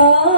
Oh.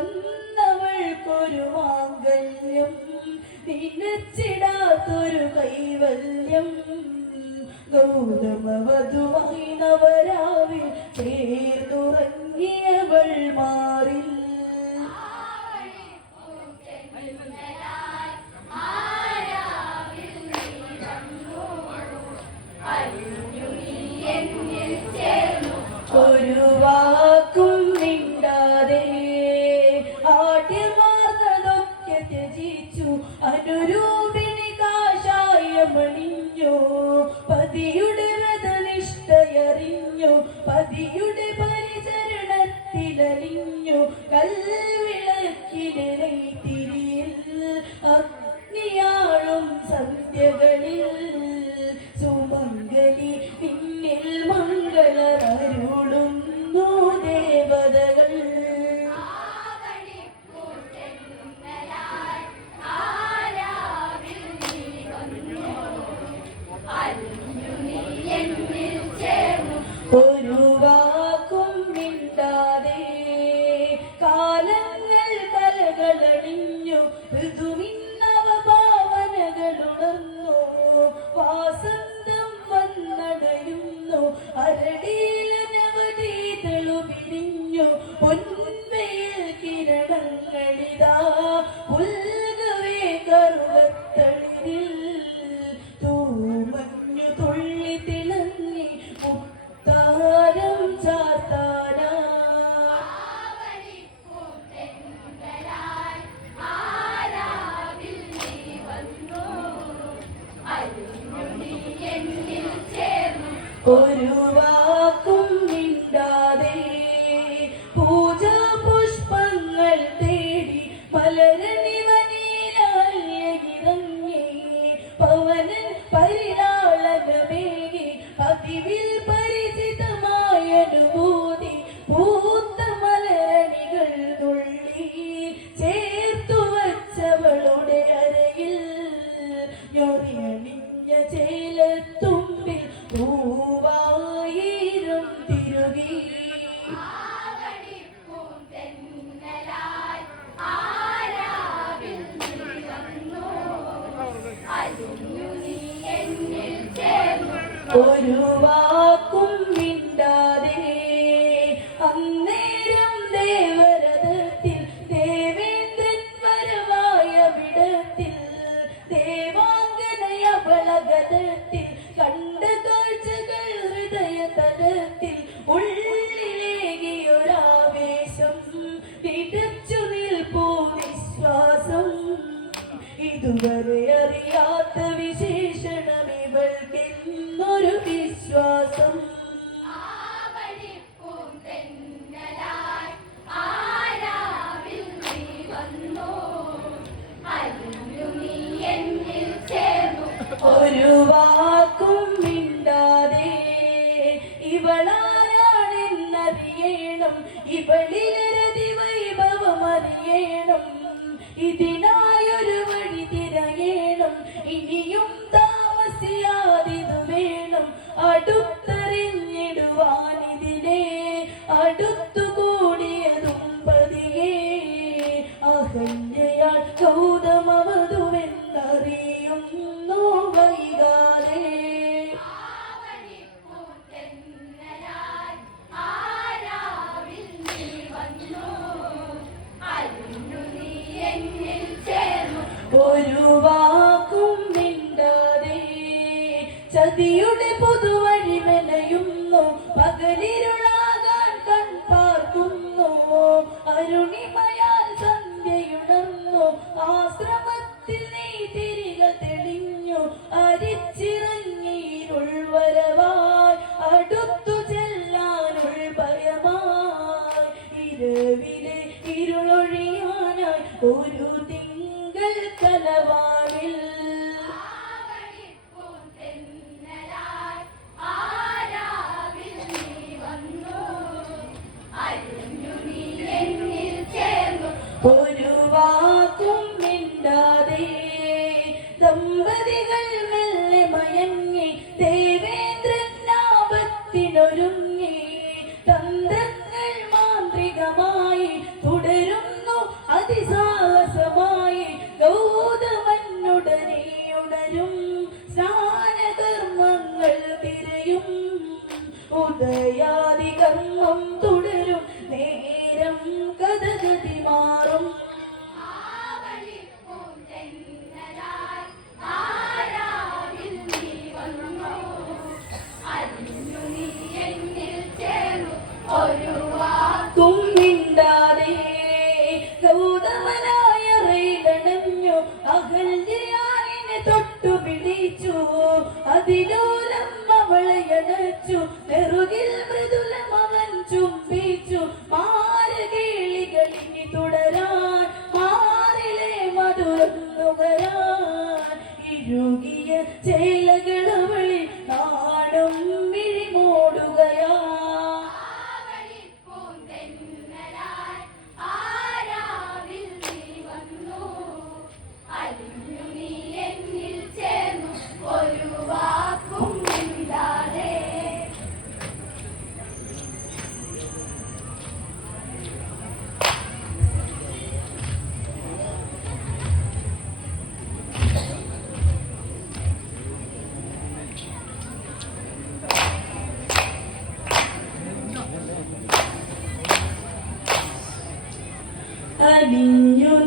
ഹാരം വന്നവൾക്കൊരു മാംഗല്യം നിനച്ചിടാത്തൊരു കൈവല്യം. ഗൗതമവധുവായി നവരാവിൽ പതിയുടെ പരിചരണത്തിലലിഞ്ഞു കൽവിളക്കിലെ തിരിയിൽ അഗ്നിയാളും സന്ധ്യകളിൽ കാലങ്ങൾ കലകളടിഞ്ഞു ഋതുമിന്നവ ഭാവനകളുണർന്നു. വാസന്തം വന്നടയുന്നു. അരടിയിലനവധി തെളുപിരിഞ്ഞു പൊൻവയിൽ കിരണങ്ങളിതാ. പുൽകവേ ഒരു വാക്കും മിണ്ടാതെ പൂജ പുഷ്പങ്ങൾ തേടി മലരണിവനിലായി ഒരു വാക്കും മിണ്ടാതെ അന്നേരം ദേവരഥത്തിൽ ദേവേന്ദ്രൻ വിടത്തിൽ ദേവാംഗനയ വളഗതത്തിൽ കണ്ട കാഴ്ചകൾ ഹൃദയ തലത്തിൽ ഉള്ളിലേകിയൊരാവേശം തികച്ചു നിൽപ്പോ വിശ്വാസം ഇതുവരെ അറിയാത്ത വിശേഷണം ഒരു വാക്കും മിണ്ടാതെ ഇവളാരാണെന്നറിയണം. ഇവളിലരതി വൈഭവം അറിയണം. ഇതിനായൊരു വഴി തിരയണം. ഇനിയും താമസിയാതിതു വേണം അടുത്തറിഞ്ഞിടുവാനിതിനെ ചതിയുടെ പുതുവഴി മെനയുന്നു. പകലിരുളാകാൻ കൺ പാർക്കുന്നു. അരുണിമയാൽ സന്ധ്യയുണർന്നു. ആശ്രമത്തിൽ നീ തിരികെ തെളിഞ്ഞു. അരിച്ചിറങ്ങിയിരുൾ വരവായി. അടുത്തു ചെല്ലാനുൾ ഭയമായി. ഇരവിലെ ഇരുളൊഴിയാനായി. ഒരു തിങ്കൾ കലവാനിൽ ഉദയാദി കർമ്മം I've you.